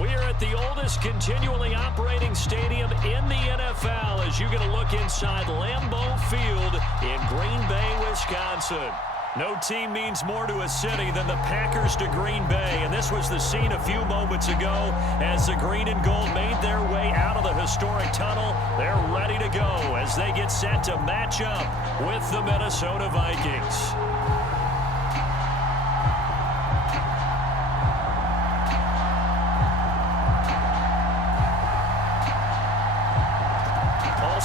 We are at the oldest continually operating stadium in the NFL as you get a look inside Lambeau Field in Green Bay, Wisconsin. No team means more to a city than the Packers to Green Bay, and this was the scene a few moments ago as the green and gold made their way out of the historic tunnel. They're ready to go as they get set to match up with the Minnesota Vikings.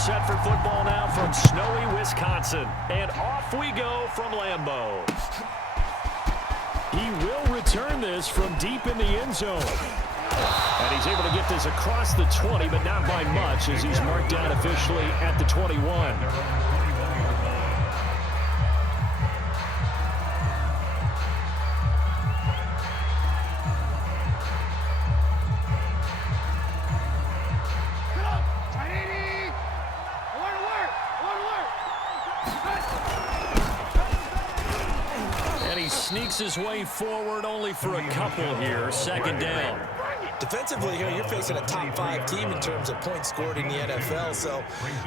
Set for football now from snowy Wisconsin. And off we go from Lambeau. He will return this from deep in the end zone. And he's able to get this across the 20, but not by much as he's marked down officially at the 21. Sneaks his way forward only for a couple here. Second down. Defensively here, you're facing a top 5 team in terms of points scored in the NFL. So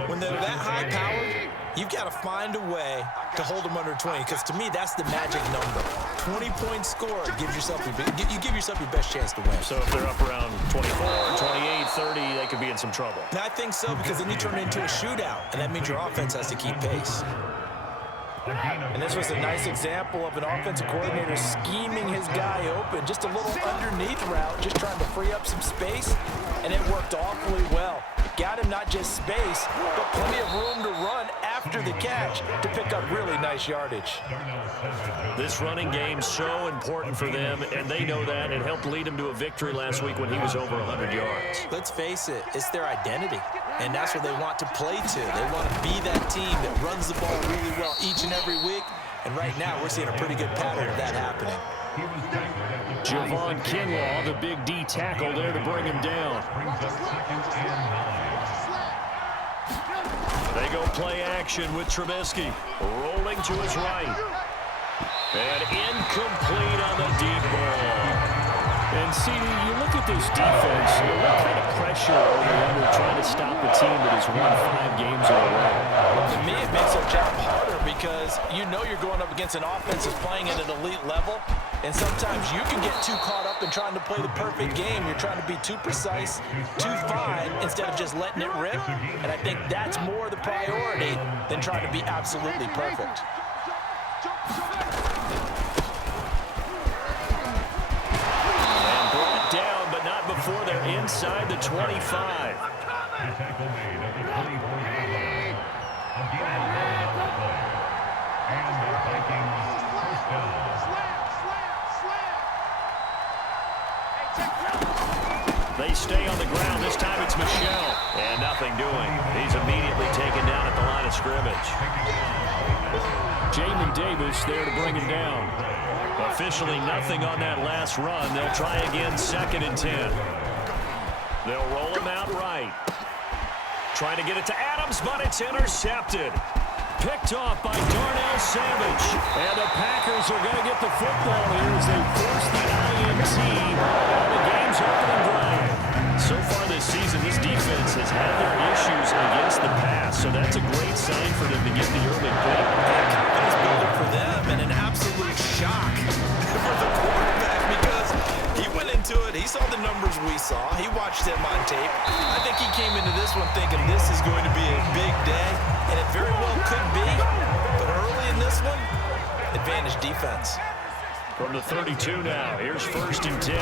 when they're that high-powered, you've got to find a way to hold them under 20. Because to me, that's the magic number. 20 points scored gives yourself you give yourself your best chance to win. So if they're up around 24, 28, 30, they could be in some trouble. And I think so, because then you turn it into a shootout, and that means your offense has to keep pace. And this was a nice example of an offensive coordinator scheming his guy open. Just a little underneath route, just trying to free up some space, and it worked awfully well. Got him not just space, but plenty of room to run after the catch to pick up really nice yardage. This running game's so important for them, and they know that. It helped lead him to a victory last week when he was over 100 yards. Let's face it, it's their identity. And that's what they want to play to. They want to be that team that runs the ball really well each and every week. And right now, we're seeing a pretty good pattern of that happening. Javon Kinlaw, the big D tackle there to bring him down. They go play action with Trubisky. Rolling to his right. And incomplete on the deep ball. And, CD, you look at this defense, what kind of pressure are they under trying to stop a team that has won 5 games in a row? To me, it makes their job harder because you know you're going up against an offense that's playing at an elite level, and sometimes you can get too caught up in trying to play the perfect game. You're trying to be too precise, too fine, instead of just letting it rip, and I think that's more the priority than trying to be absolutely perfect. Before they're inside the 25. They stay on the ground. This time it's Michel. And nothing doing. He's immediately taken down at the line of scrimmage. Jamin Davis there to bring him down. Officially nothing on that last run. They'll try again, 2nd and 10. They'll roll him out right. Trying to get it to Adams, but it's intercepted. Picked off by Darnell Savage. And the Packers are going to get the football here as they force the INT on the game's opening drive. So far this season, this defense has had their issues against the pass, so that's a great sign for them to get the early pick. Confidence building for them and an absolute shock for the quarterback because he went into it. He saw the numbers we saw. He watched them on tape. I think he came into this one thinking this is going to be a big day, and it very well could be. But early in this one, advantage defense. From the 32 now, here's 1st and 10.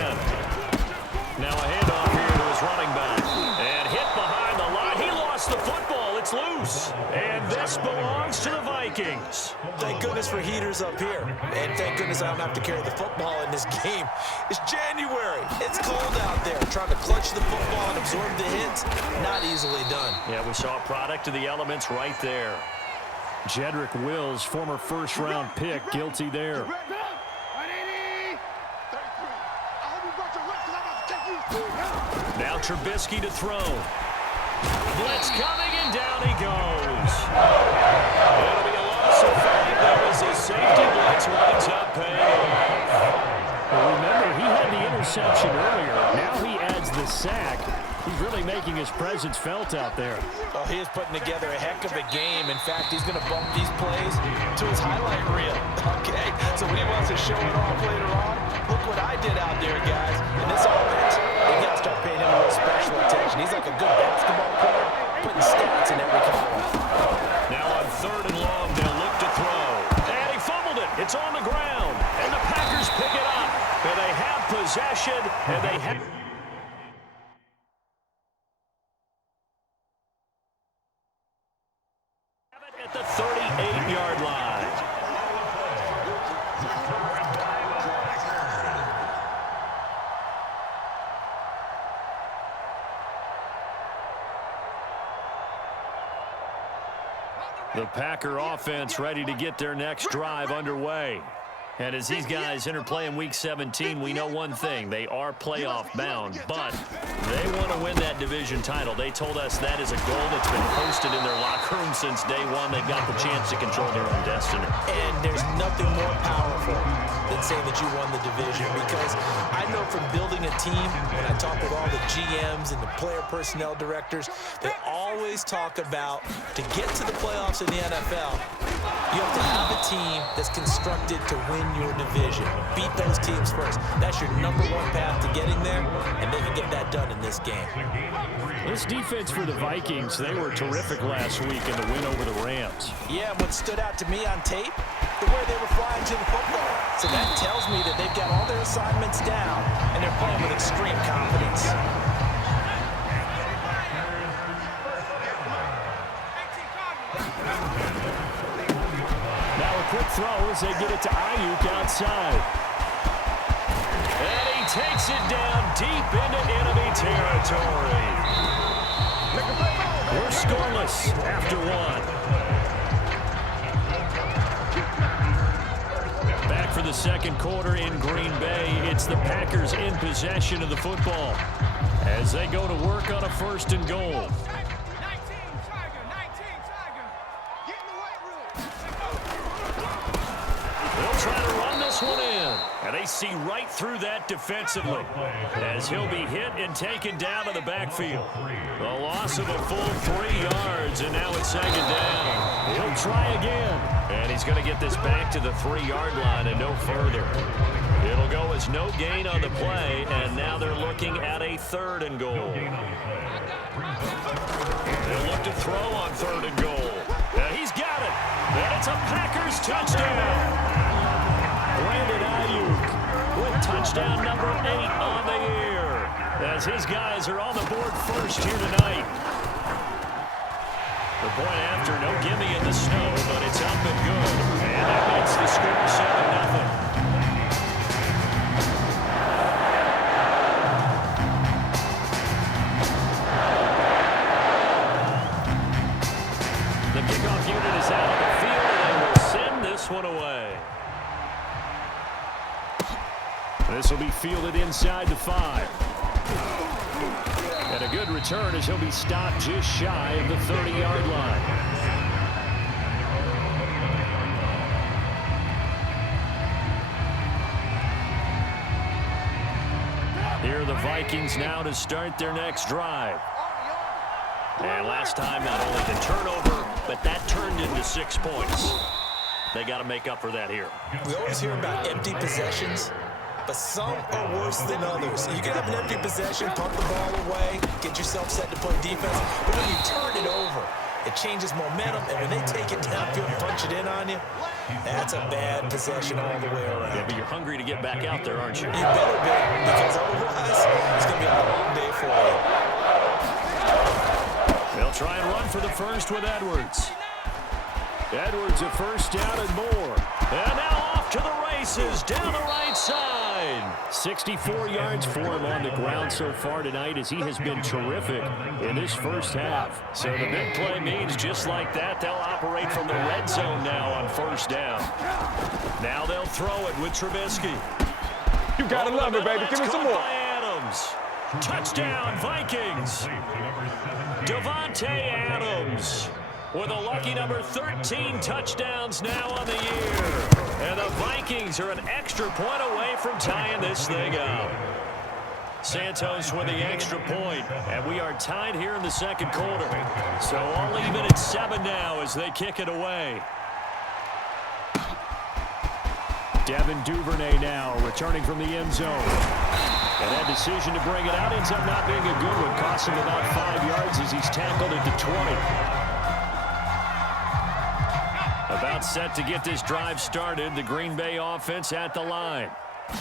Now a handoff here to his running back. And hit behind the line. He lost the football. It's loose. And this belongs to the Vikings. Thank goodness for heaters up here. And thank goodness I don't have to carry the football in this game. It's January. It's cold out there. Trying to clutch the football and absorb the hits, not easily done. Yeah, we saw a product of the elements right there. Jedrick Wills, former 1st-round pick, guilty there. Now Trubisky to throw. Blitz coming, and down he goes. It'll be a loss of 5 there as his safety blitz winds up paying off. Well, remember, he had the interception earlier. Now he adds the sack. He's really making his presence felt out there. Oh, he is putting together a heck of a game. In fact, he's going to bump these plays to his highlight reel. Okay, so when he wants to show it off later on, look what I did out there, guys. In this offense, they got to start paying him a little special attention. He's like a good basketball player, putting stats in every column. Now on 3rd and long, they'll look to throw. And he fumbled it. It's on the ground. And the Packers pick it up. And they have possession, and they have... at the 38-yard line. The Packer offense ready to get their next drive underway. And as these guys interplay in Week 17, we know one thing. They are playoff bound, but they want to win that division title. They told us that is a goal that's been posted in their locker room since day one. They've got the chance to control their own destiny. And there's nothing more powerful than saying that you won the division, because I know from building a team, when I talk with all the GMs and the player personnel directors, they always talk about, to get to the playoffs in the NFL, you have to have a team that's constructed to win your division. Beat those teams first. That's your #1 path to getting there, and they can get that done in this game. This defense for the Vikings, they were terrific last week in the win over the Rams. Yeah, what stood out to me on tape, the way they were flying to the football. So that tells me that they've got all their assignments down, and they're playing with extreme confidence. Quick throw as they get it to Ayuk outside. And he takes it down deep into enemy territory. We're scoreless after 1. Back for the second quarter in Green Bay. It's the Packers in possession of the football as they go to work on a 1st and goal. One in, and they see right through that defensively as he'll be hit and taken down to the backfield. A loss of a full 3 yards, and now it's 2nd down. He'll try again, and he's going to get this back to the 3-yard line and no further. It'll go as no gain on the play, and now they're looking at a 3rd and goal. They'll look to throw on 3rd and goal. And he's got it, and it's a Packers touchdown. Brandon Ayuk with touchdown #8 on the year as his guys are on the board first here tonight. The point after, no gimme in the snow, but it's up and good. And that makes the score 7-0. The kickoff unit is out on the field, and they will send this one away. This will be fielded inside the 5. And a good return as he'll be stopped just shy of the 30-yard line. Here are the Vikings now to start their next drive. And last time, not only the turnover, but that turned into 6 points. They got to make up for that here. We always hear about empty possessions, but some are worse than others. You can have an empty possession, pump the ball away, get yourself set to play defense, but when you turn it over, it changes momentum, and when they take it downfield and punch it in on you, that's a bad possession all the way around. Yeah, but you're hungry to get back out there, aren't you? You better be, because otherwise, it's going to be a long day for you. They'll try and run for the first with Edwards. Edwards a 1st down and more. And now off to the races down the right side. 64 yards for him on the ground so far tonight as he has been terrific in this first half. So the big play means just like that, they'll operate from the red zone now on 1st down. Now they'll throw it with Trubisky. You gotta love it, baby. Give me some more. Adams. Touchdown, Vikings. Devontae Adams with a lucky number 13 touchdowns now on the year. And the Vikings are an extra point away from tying this thing up. Santos with the extra point, and we are tied here in the second quarter. So all even at 7 now as they kick it away. Devin Duvernay now returning from the end zone. And that decision to bring it out ends up not being a good one. Cost him about 5 yards as he's tackled at the 20. About set to get this drive started. The Green Bay offense at the line.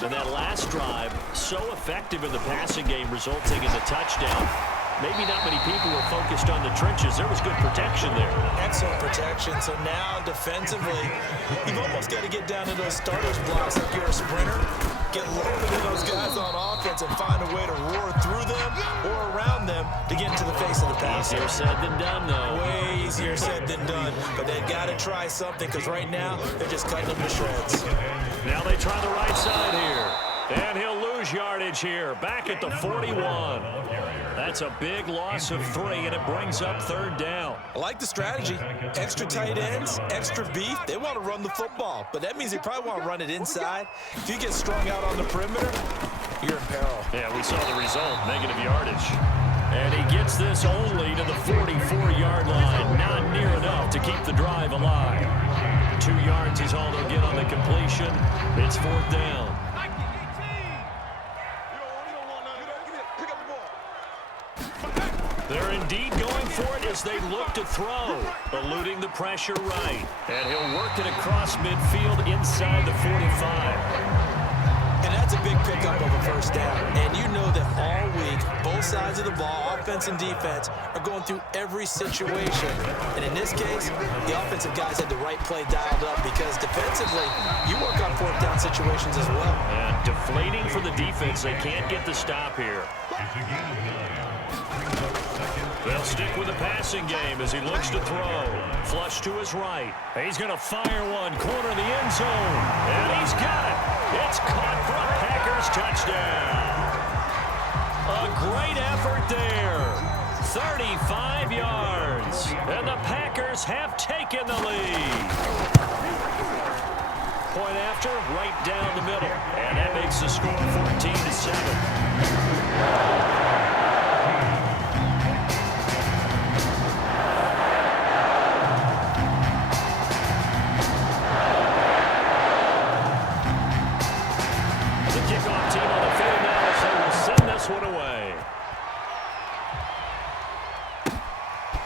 And that last drive, so effective in the passing game, resulting in the touchdown. Maybe not many people were focused on the trenches. There was good protection there. Excellent protection. So now, defensively, you've almost got to get down to those starters blocks like you're a sprinter. Get lower than those guys on offense and find a way to roar through them or around them to get into the face of the passer. Easier said than done, though. Way easier said than done. But they've got to try something because right now, they're just cutting them to shreds. Now they try the right side here. And he'll lose yardage here. Back at the 41. That's a big loss of 3, and it brings up 3rd down. I like the strategy. Extra tight ends, extra beef. They want to run the football, but that means they probably want to run it inside. If you get strung out on the perimeter, you're in peril. Yeah, we saw the result, negative yardage. And he gets this only to the 44-yard line. Not near enough to keep the drive alive. 2 yards is all they'll get on the completion. It's 4th down. They're indeed going for it as they look to throw, eluding the pressure right. And he'll work it across midfield inside the 45. And that's a big pickup of a 1st down. And you know that all week, both sides of the ball, offense and defense, are going through every situation. And in this case, the offensive guys had the right play dialed up because defensively, you work on 4th down situations as well. And deflating for the defense. They can't get the stop here. They'll stick with the passing game as he looks to throw. Flush to his right. He's going to fire one, corner of the end zone. And he's got it. It's caught for a Packers touchdown. A great effort there. 35 yards. And the Packers have taken the lead. Point after, right down the middle. And that makes the score 14-7.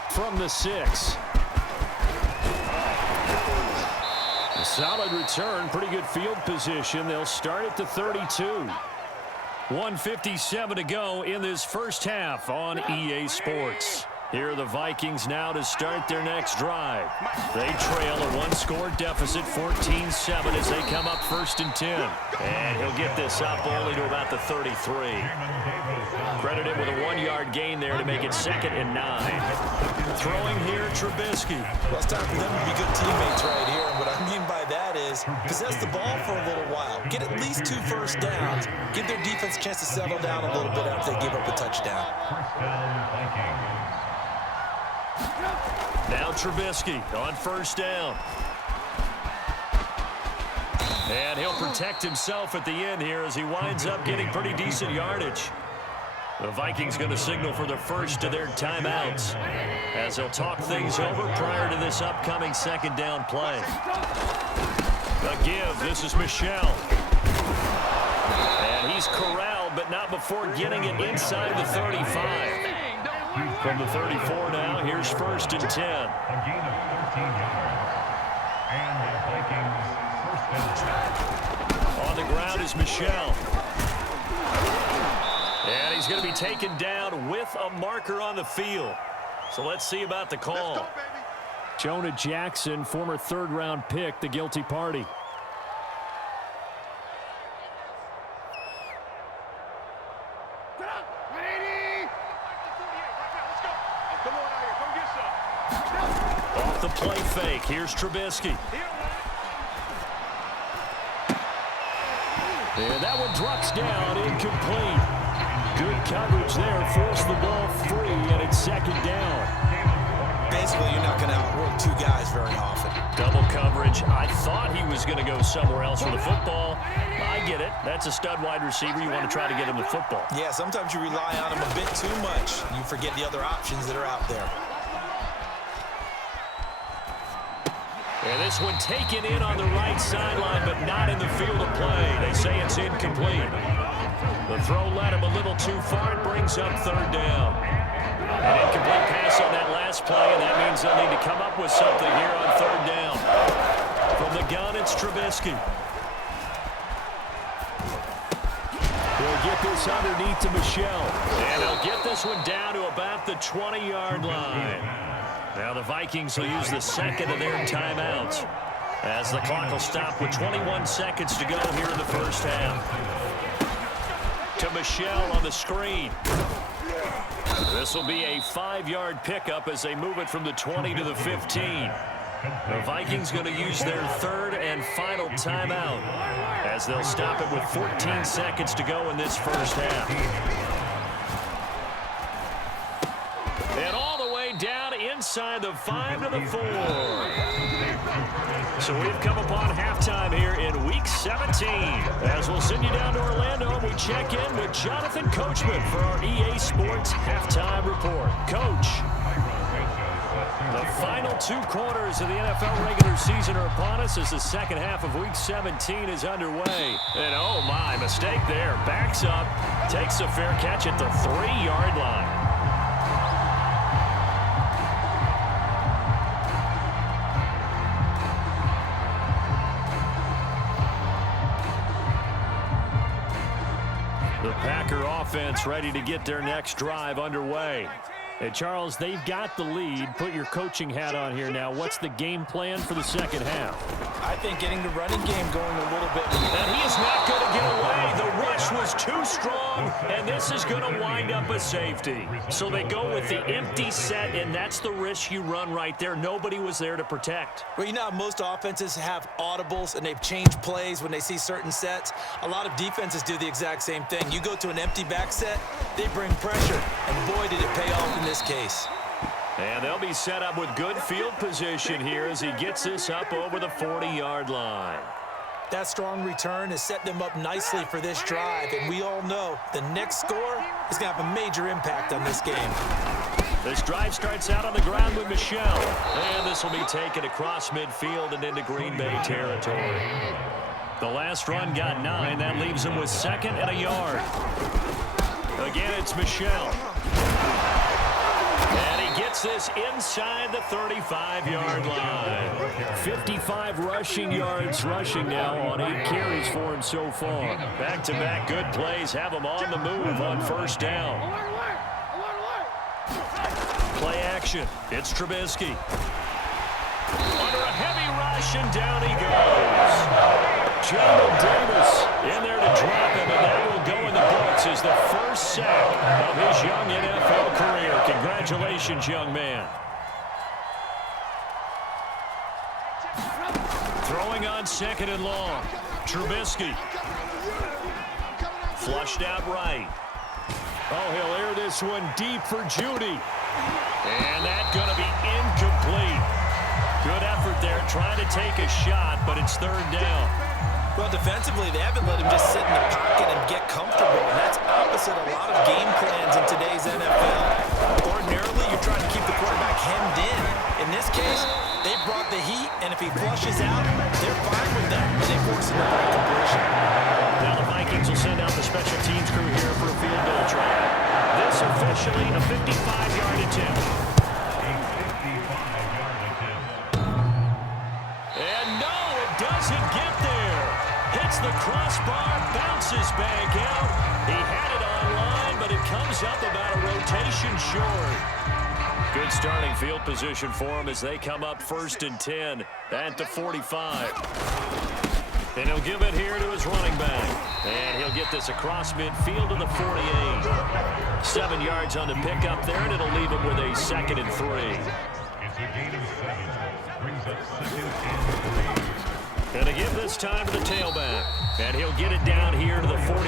From the 6. A solid return, pretty good field position. They'll start at the 32. 1:57 to go in this first half on EA Sports. Here are the Vikings now to start their next drive. They trail a 1-score deficit, 14-7 as they come up 1st and 10. And he'll get this up only to about the 33. Credited with a 1-yard gain there to make it 2nd and 9. Throwing here, Trubisky. Well, it's time for them to be good teammates right here. And what I mean by that is possess the ball for a little while. Get at least 2 1st downs. Give their defense a chance to settle down a little bit after they give up a touchdown. Now Trubisky on 1st down. And he'll protect himself at the end here as he winds up getting pretty decent yardage. The Vikings going to signal for the first of their timeouts as they'll talk things over prior to this upcoming 2nd down play. A give. This is Michel. And he's corralled, but not before getting it inside the 35. From the 34 now, here's 1st and 10. On the ground is Michel. And he's going to be taken down with a marker on the field. So let's see about the call. Jonah Jackson, former 3rd-round pick, the guilty party. Off the play fake, here's Trubisky. And that one drops down, incomplete. Good coverage there, forced the ball free, and it's 2nd down. basically you're not going to outwork two guys very often. Double coverage. I thought he was going to go somewhere else with the football. I get it. That's a stud wide receiver. You want to try to get him the football. Yeah, sometimes you rely on him a bit too much. You forget the other options that are out there. And this one taken in on the right sideline, but not in the field of play. They say it's incomplete. The throw led him a little too far. It brings up third down. An incomplete pass on that last play, and that means they'll need to come up with something here on third down. From the gun, it's Trubisky. He'll get this underneath to Michelle. And they'll get this one down to about the 20-yard line. Now the Vikings will use the second of their timeouts as the clock will stop with 21 seconds to go here in the first half. To Michelle on the screen. This will be a 5-yard pickup as they move it from the 20 to the 15. The Vikings going to use their third and final timeout as they'll stop it with 14 seconds to go in this first half. And all the way down inside the 5 to the 4. So we've come upon halftime here in Week 17. As we'll send you down to Orlando, we check in with Jonathan Coachman for our EA Sports Halftime Report. Coach, the final 2 quarters of the NFL regular season are upon us as the second half of Week 17 is underway. And oh my, mistake there. Backs up, takes a fair catch at the 3-yard line. The Packer offense ready to get their next drive underway. Hey, Charles, they've got the lead. Put your coaching hat on here now. What's the game plan for the second half? I think getting the running game going a little bit. And he is not going to get away. The rush was too strong, and this is going to wind up a safety. So they go with the empty set, and that's the risk you run right there. Nobody was there to protect. Well, you know how most offenses have audibles, and they've changed plays when they see certain sets. A lot of defenses do the exact same thing. You go to an empty back set, they bring pressure, and boy, did it pay off in this case. And they'll be set up with good field position here as he gets this up over the 40-yard line. That strong return has set them up nicely for this drive, and we all know the next score is going to have a major impact on this game. This drive starts out on the ground with Michelle, and this will be taken across midfield and into Green Bay territory. The last run got 9. That leaves him with 2nd and a yard. Again, it's Michelle. And he gets this inside the 35-yard line. 55 rushing yards rushing now on 8 carries for him so far. Back-to-back good plays have him on the move on first down. Play action. It's Trubisky. Under a heavy rush, and down he goes. Jamal Davis in there to drop him, and that will go in the books as the first sack of his young NFL career. Congratulations, young man. Throwing on 2nd and long. Trubisky. Flushed out right. Oh, he'll air this one deep for Judy. And that's going to be incomplete. Good effort there, trying to take a shot, but it's 3rd down. Well, defensively, they haven't let him just sit in the pocket and get comfortable. And that's opposite a lot of game plans in today's NFL. Ordinarily, you're trying to keep the quarterback hemmed in. In this case, they brought the heat, and if he flushes out, they're fine with that. And they force him to break completion. Now the Vikings will send out the special teams crew here for a field goal try. This officially a 55-yard attempt. And no, it doesn't get there. Hits the crossbar, bounces back out. He had it online, but it comes up about a rotation short. Good starting field position for him as they come up 1st and 10 at the 45. And he'll give it here to his running back. And he'll get this across midfield to the 48. 7 yards on the pickup there, and it'll leave him with a 2nd and 3. Going to give this time to the tailback. And he'll get it down here to the 43.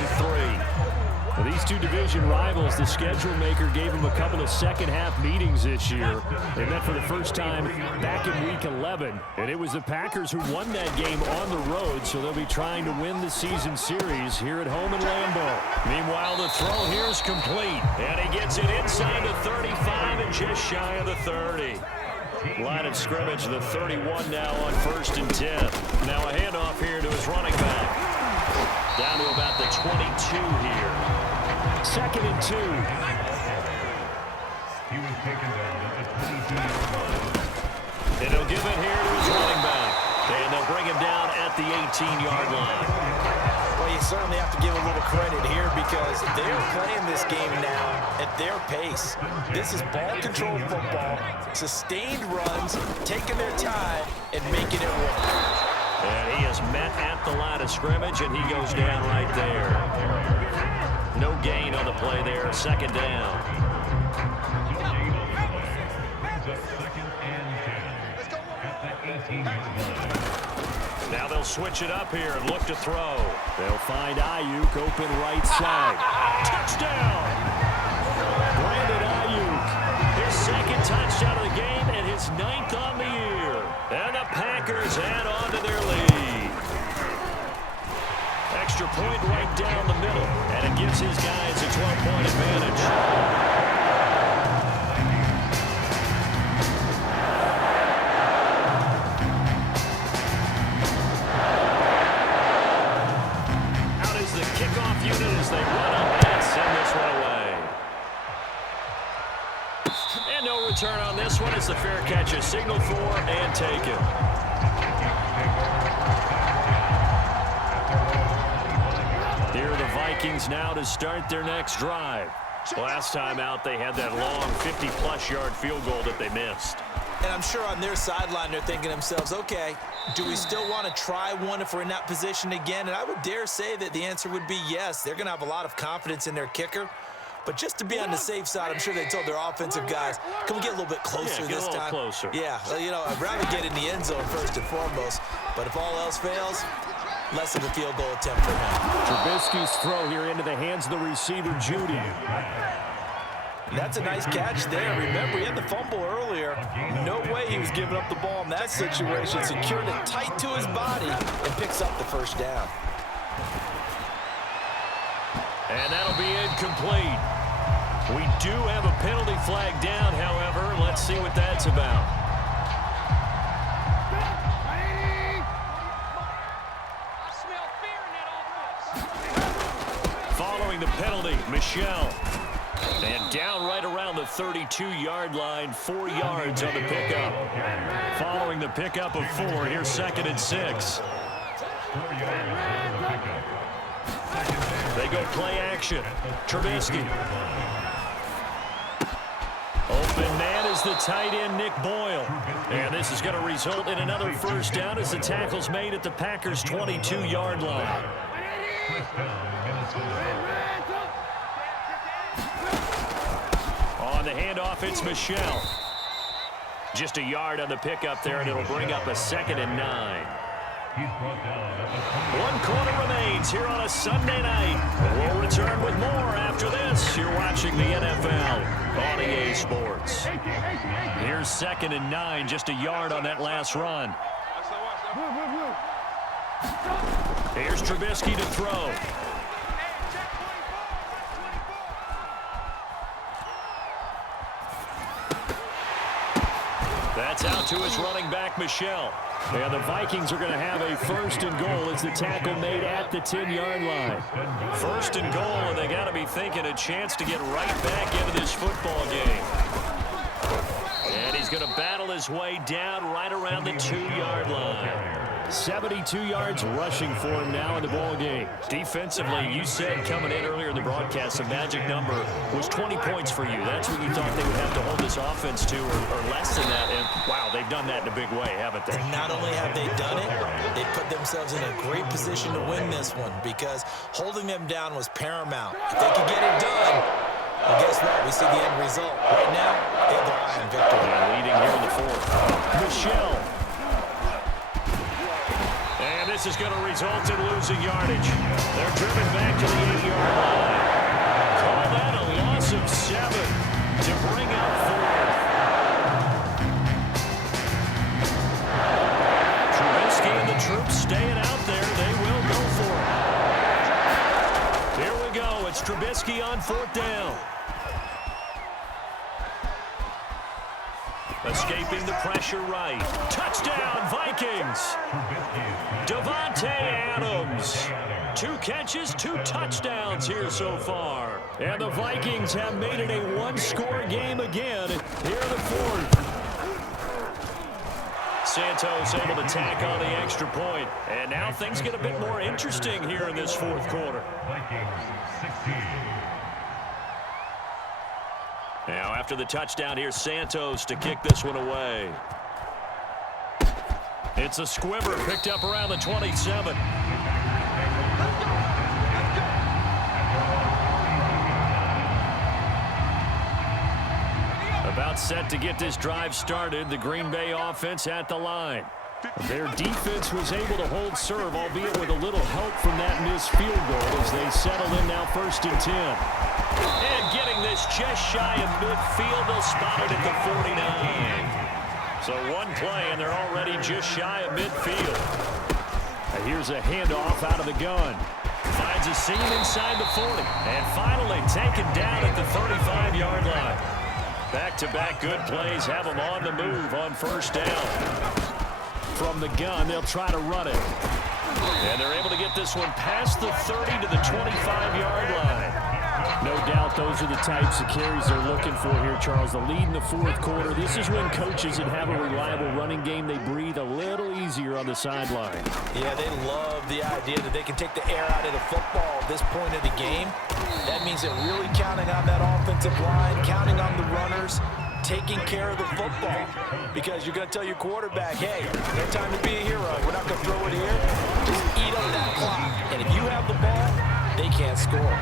Well, these two division rivals, the schedule maker gave them a couple of second-half meetings this year. They met for the first time back in Week 11, and it was the Packers who won that game on the road, so they'll be trying to win the season series here at home in Lambeau. Meanwhile, the throw here is complete, and he gets it inside the 35 and just shy of the 30. Line of scrimmage, the 31 now on 1st and 10. Now a handoff here to his running back. Down to about the 22 here. 2nd and 2. He was taken down at the 22-yard line. And he'll give it here to his running back. And they'll bring him down at the 18-yard line. Well, you certainly have to give a little credit here because they're playing this game now at their pace. This is ball control football, sustained runs, taking their time, and making it work. And he is met at the line of scrimmage, and he goes down right there. No gain on the play there, 2nd down. Now they'll switch it up here and look to throw. They'll find Ayuk open right side. Touchdown! Brandon Ayuk, his 2nd touchdown of the game and his 9th on the year. And the Packers add on to their lead. Extra point right down the middle, and it gives his guys a 12-point advantage. Unit as they run up and send this one away. And no return on this one as the fair catch is signaled for and taken. Here are the Vikings now to start their next drive. Last time out, they had that long 50-plus yard field goal that they missed. And I'm sure on their sideline they're thinking to themselves, okay, do we still want to try one if we're in that position again? And I would dare say that the answer would be yes. They're going to have a lot of confidence in their kicker. But just to be on the safe side, I'm sure they told their offensive guys, can we get a little bit closer this time? Closer. Yeah, well, you know, I'd rather get in the end zone first and foremost. But if all else fails, less of a field goal attempt for him. Trubisky's throw here into the hands of the receiver, Judy. That's a nice catch there. Remember, he had the fumble earlier. No way he was giving up the ball in that situation. Secured it tight to his body and picks up the 1st down. And that'll be incomplete. We do have a penalty flag down, however. Let's see what that's about. Following the penalty, Michelle. And down right around the 32-yard line, 4 yards on the pickup. Following the pickup of 4, here's 2nd and 6. They go play action. Trubisky. Open man is the tight end, Nick Boyle. And this is going to result in another 1st down as the tackle's made at the Packers' 22-yard line. On the handoff, it's Michelle. Just a yard on the pickup there, and it'll bring up a 2nd and 9. 1 quarter remains here on a Sunday night. We'll return with more after this. You're watching the NFL on EA Sports. Here's 2nd and 9, just a yard on that last run. Here's Trubisky to throw. That's out to his running back, Michelle. And the Vikings are going to have a 1st and goal as the tackle made at the 10-yard line. 1st and goal, and they got to be thinking a chance to get right back into this football game. And he's going to battle his way down right around the 2-yard line. 72 yards rushing for him now in the ball game. Defensively, you said coming in earlier in the broadcast, the magic number was 20 points for you. That's what you thought they would have to hold this offense to, or less than that. And wow, they've done that in a big way, haven't they? And not only have they done it, they put themselves in a great position to win this one because holding them down was paramount. If they could get it done, well, guess what? We see the end result. Right now, they have their eye on victory. They're leading here in the 4th. Michelle. And this is going to result in losing yardage. They're driven back to the 8-yard line. on 4th down. Escaping the pressure right. Touchdown, Vikings. Davante Adams. 2 catches, 2 touchdowns here so far. And the Vikings have made it a one-score game again here in the 4th. Santos able to tack on the extra point. And now things get a bit more interesting here in this 4th quarter. Now after the touchdown, here's Santos to kick this one away. It's a squibber picked up around the 27. About set to get this drive started. The Green Bay offense at the line. Their defense was able to hold serve, albeit with a little help from that missed field goal as they settle in now 1st and 10. And getting this just shy of midfield, they'll spot it at the 49. So one play, and they're already just shy of midfield. And here's a handoff out of the gun. Finds a seam inside the 40. And finally taken down at the 35-yard line. Back-to-back good plays have them on the move on 1st down. From the gun, they'll try to run it. And they're able to get this one past the 30 to the 25-yard line. No doubt those are the types of carries they're looking for here, Charles. The lead in the 4th quarter. This is when coaches that have a reliable running game, they breathe a little easier on the sideline. Yeah, they love the idea that they can take the air out of the football at this point of the game. That means they're really counting on that offensive line, counting on the runners, taking care of the football. Because you're going to tell your quarterback, hey, no time to be a hero. We're not going to throw it here. Just eat up that clock. And if you have the ball, they can't score.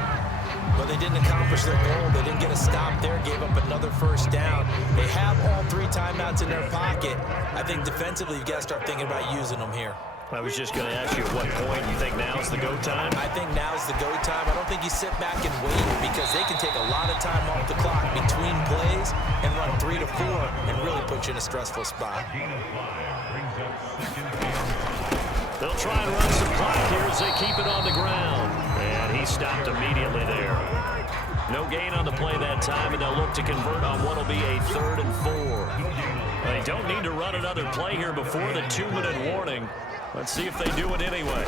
But they didn't accomplish their goal. They didn't get a stop there, gave up another 1st down. They have all 3 timeouts in their pocket. I think defensively, you've got to start thinking about using them here. I was just going to ask you at what point you think now is the go time? I think now's the go time. I don't think you sit back and wait because they can take a lot of time off the clock between plays and run 3 to 4 and really put you in a stressful spot. They'll try and run some clock here as they keep it on the ground. And he stopped immediately there. No gain on the play that time, and they'll look to convert on what will be a 3rd and 4. They don't need to run another play here before the 2-minute warning. Let's see if they do it anyway.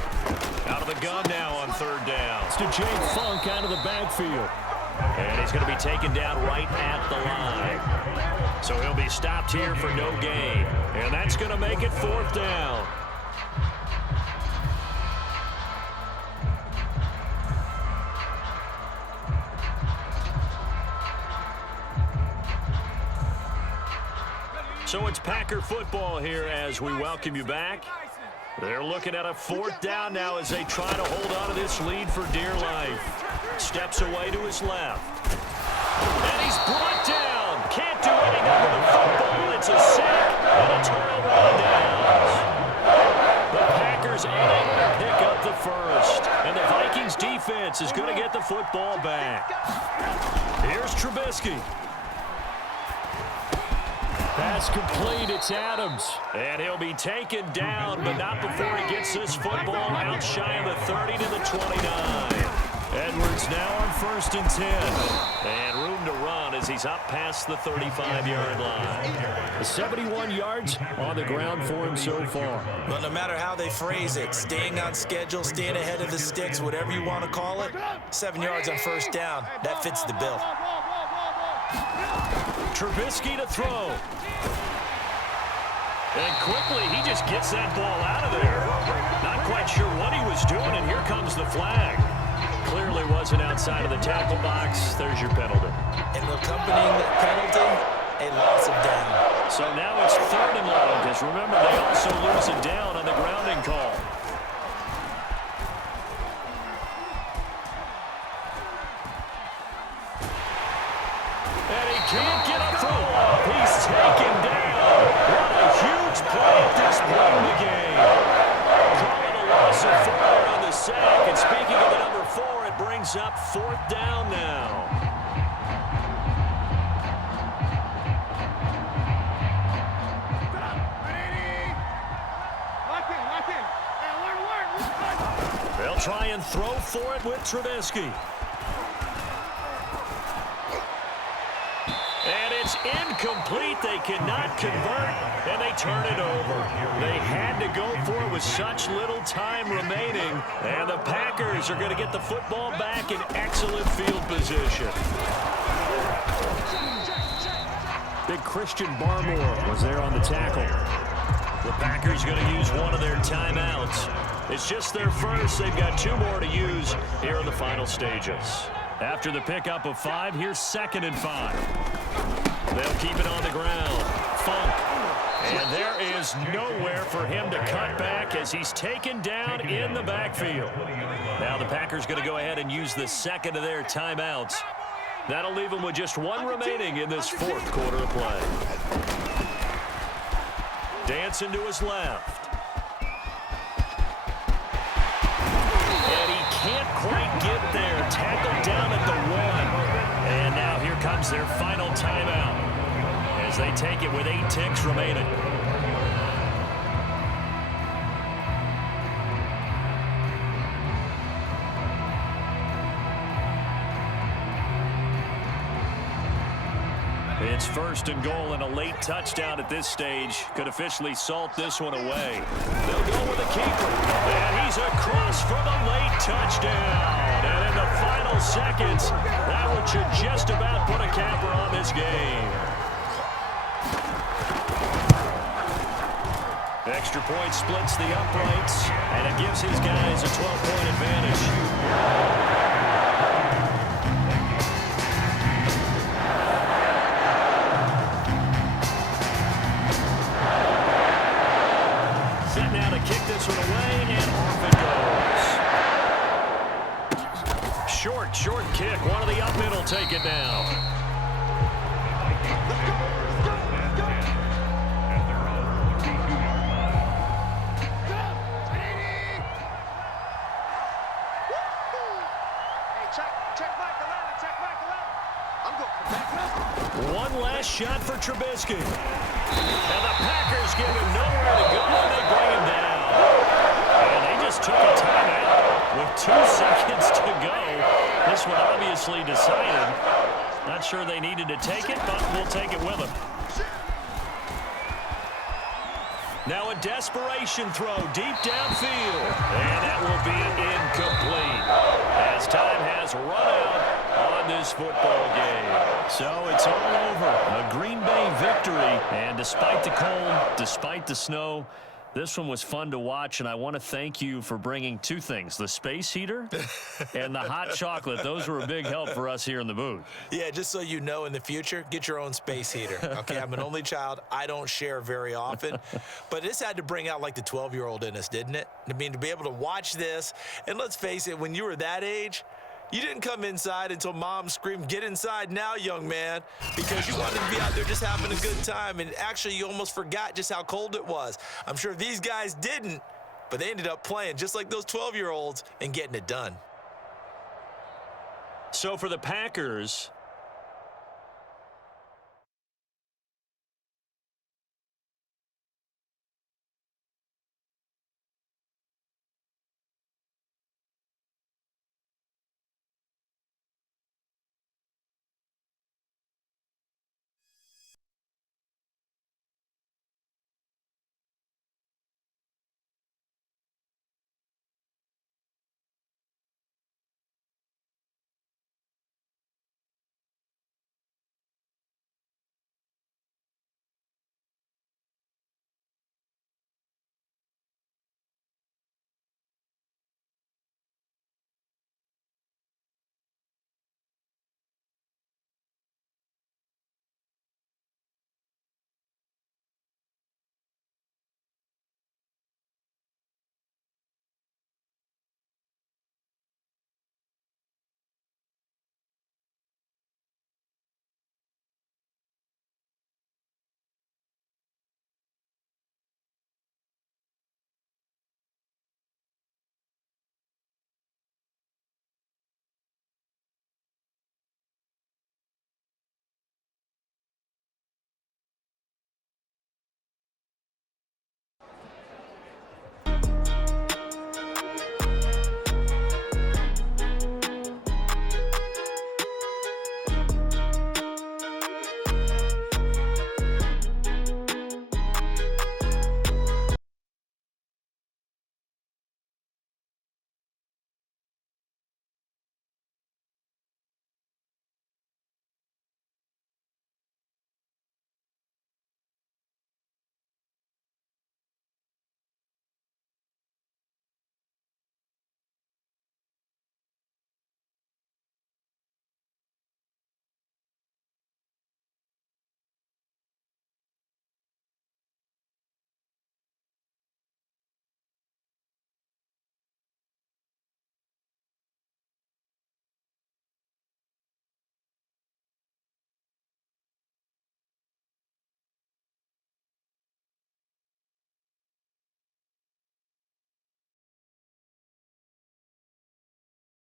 Out of the gun now on 3rd down. It's to Jake Funk out of the backfield. And he's going to be taken down right at the line. So he'll be stopped here for no gain. And that's going to make it 4th down. So it's Packer football here as we welcome you back. They're looking at a 4th down now as they try to hold on to this lead for dear life. Steps away to his left. And he's brought down. Can't do anything with the football. It's a sack and a turnover on downs. The Packers unable to pick up the 1st. And the Vikings defense is going to get the football back. Here's Trubisky. Pass complete, it's Adams. And he'll be taken down, but not before he gets this football out shy of the 30 to the 29. Edwards now on 1st and 10. And room to run as he's up past the 35-yard line. 71 yards on the ground for him so far. But no matter how they phrase it, staying on schedule, staying ahead of the sticks, whatever you want to call it, 7 yards on 1st down, that fits the bill. Trubisky to throw. And quickly, he just gets that ball out of there. Not quite sure what he was doing, and here comes the flag. Clearly wasn't outside of the tackle box. There's your penalty. And accompanying that penalty, a loss of down. So now it's 3rd and long, because remember, they also lose it down on the grounding call. And he can't get a throw-up. He's taken down. What a huge play at this point in the game. Calling a loss of 4 on the sack. And speaking of the number 4, it brings up 4th down now. They'll try and throw for it with Trubisky. is incomplete. They cannot convert, and they turn it over. They had to go for it with such little time remaining, and the Packers are going to get the football back in excellent field position. Big Christian Barmore was there on the tackle. The Packers going to use one of their timeouts. It's just their first. They've got 2 more to use here in the final stages. After the pickup of 5, here's 2nd and 5. They'll keep it on the ground. Funk. And there is nowhere for him to cut back as he's taken down in the backfield. Now the Packers going to go ahead and use the 2nd of their timeouts. That'll leave them with just 1 remaining in this 4th quarter of play. Dancing to his left. And he can't quite get there. Tackled down at the 1. And now here comes their final timeout as they take it with 8 ticks remaining. It's 1st and goal, and a late touchdown at this stage could officially salt this one away. They'll go with a keeper, and he's across for the late touchdown. And in the final seconds, that one should just about put a capper on this game. Extra point splits the uprights, and it gives his guys a 12-point advantage. Kick this one away, and off it goes. Short kick. One of the up middle take it down. One last shot for Trubisky. And the Packers give him nowhere to go, and they bring him down. And they just took a timeout with 2 seconds to go. This one obviously decided. Not sure they needed to take it, but we'll take it with them. Now a desperation throw deep downfield. And that will be incomplete as time has run out on this football game. So it's all over. A Green Bay victory. And despite the cold, despite the snow, this one was fun to watch, and I want to thank you for bringing 2 things, the space heater and the hot chocolate. Those were a big help for us here in the booth. Yeah, just so you know, in the future, get your own space heater. Okay, I'm an only child. I don't share very often. But this had to bring out, like, the 12-year-old in us, didn't it? I mean, to be able to watch this, and let's face it, when you were that age, you didn't come inside until Mom screamed, "Get inside now, young man," because you wanted to be out there just having a good time, and actually you almost forgot just how cold it was. I'm sure these guys didn't, but they ended up playing just like those 12-year-olds and getting it done. So for the Packers,